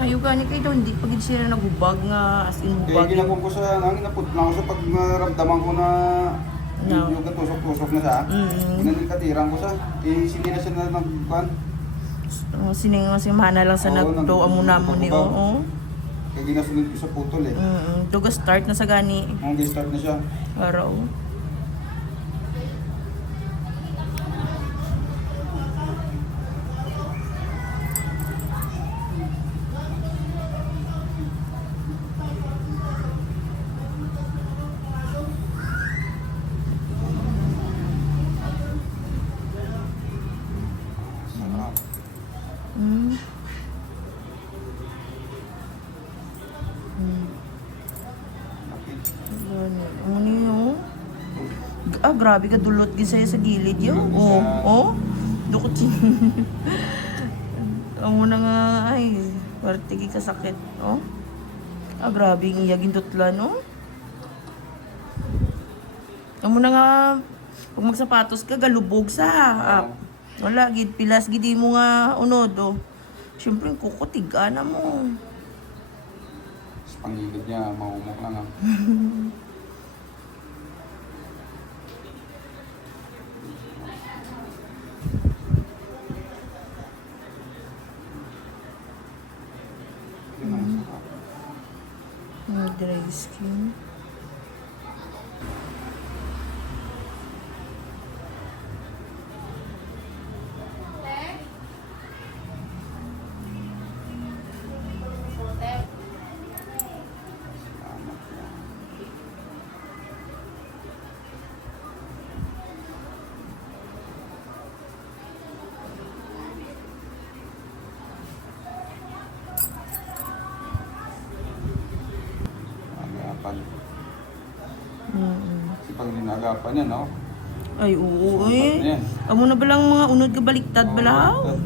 Mayo gani kayo doon, hindi pagid sila nagubag nga as in Kaya bug. ginapon ko sa nangin, naput lang ako sa pag maramdaman ko na No. yung katusok-tusok na sa. Ginanilatirang ko sa. Hindi na siya na nagkuhan. Sining mana lang sa Oo, nagdo amo namo ni nagubag. oo. Kaya ginasunod ko sa putol eh. Duga start na sa gani. Start na siya. Araw. Sarap. Mm. Lapit. Gani. Ano niyo? Grabe ka dulot gi saya sa gilid yo. Dulot Oh, sa- oh. Dukot sin. Amo na nga ay, parte gi kasakit, oh. Grabe ang iyagin tutlan, oh. Amo na nga pag magsapatos ka galubog sa. Wala gid pilas gid di mo nga unod, oh. Siyempre kukutig na mo. Sa pangilid niya, maumok lang ah. Yun ang sarap. Dry skin. Salamat yan. Agapan. Kasi pag ninagapan yan, no? Ay, oo Sukat eh. na yan. Amo na balang mga unod ka baliktad balaw?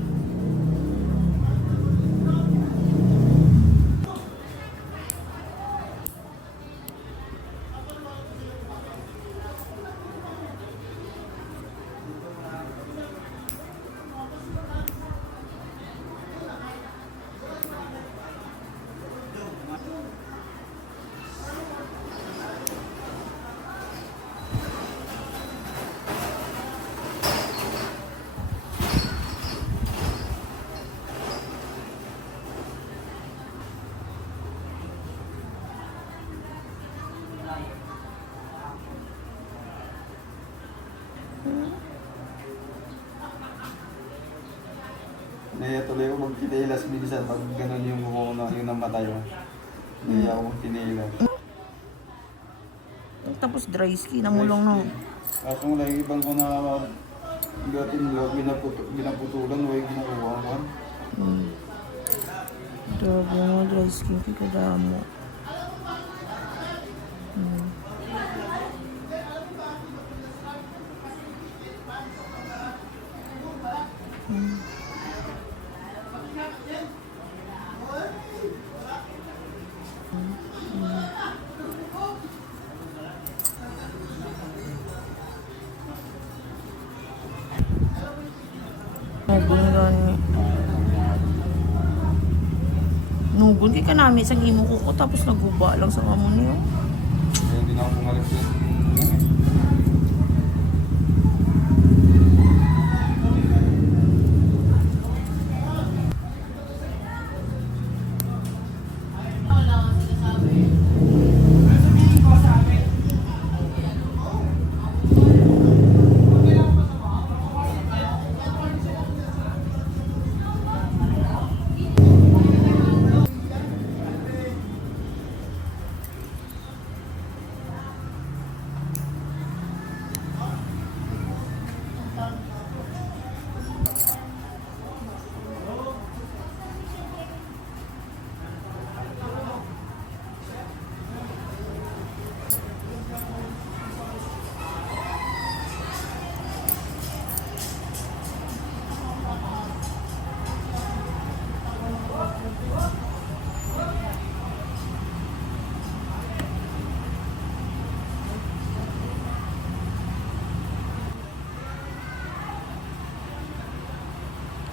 Naya tuloy ko magkitilas minsan pag ganun yung buko na yung namatay mo. Naya ako magkitilas. Tapos dry skin, namulong no. Kaso mo lang yung ibang ko na gatin nila, binaputulan o yung ginakuha ko. Grabe mo, dry skin kay kadamo. Nugon gani. Nugon kay kanami sang imo ko tapos naguba lang sa amo niyo. Kaya hindi na ako pumalip sa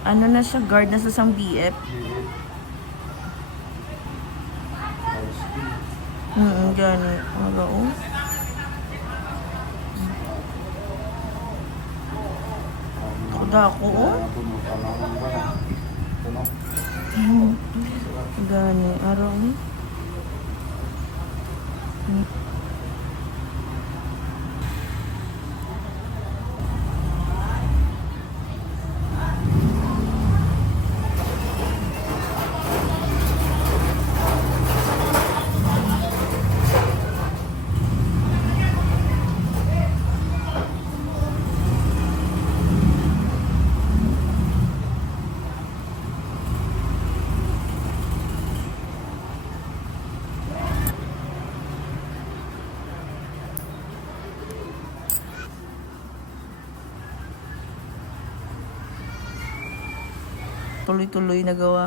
Ano na siya, guard na sa sang BF. Gani. Wala oh. Kuda ko oh. Puno pa na akong wala. Puno. Gani. Araw oh. Tuloy-tuloy na gawa.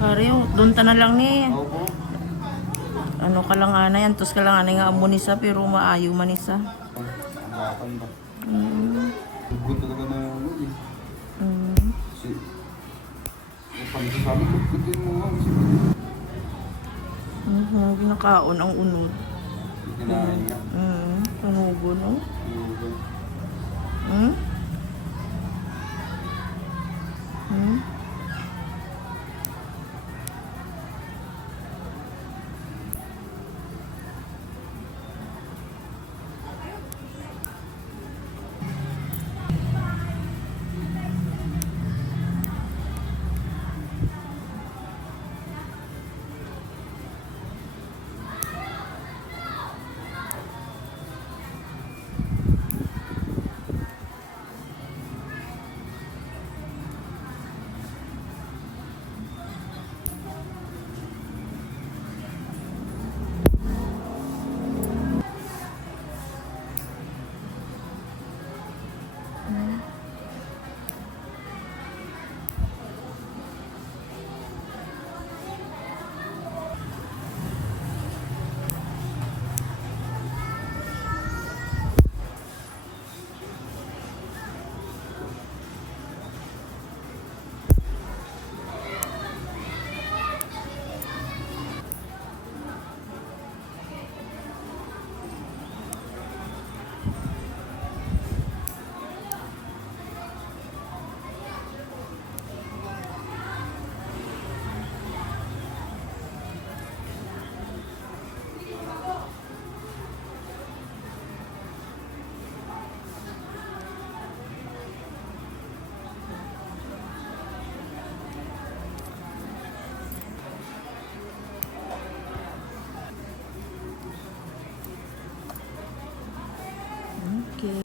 Pare, doon ta na lang ni. Opo. Ano ka lang anay, antos ka lang anay nga amo nisa, pero maayo man isa. Ang lakan ba? Mm. Good talaga na yung ano eh. Mm. Kasi, yung panisasabi ko, good din mo nga. Kasi, Ginakaon ang unod. kinain nga. Tunugo, no? Yung, Hmm? Hmm? Okay.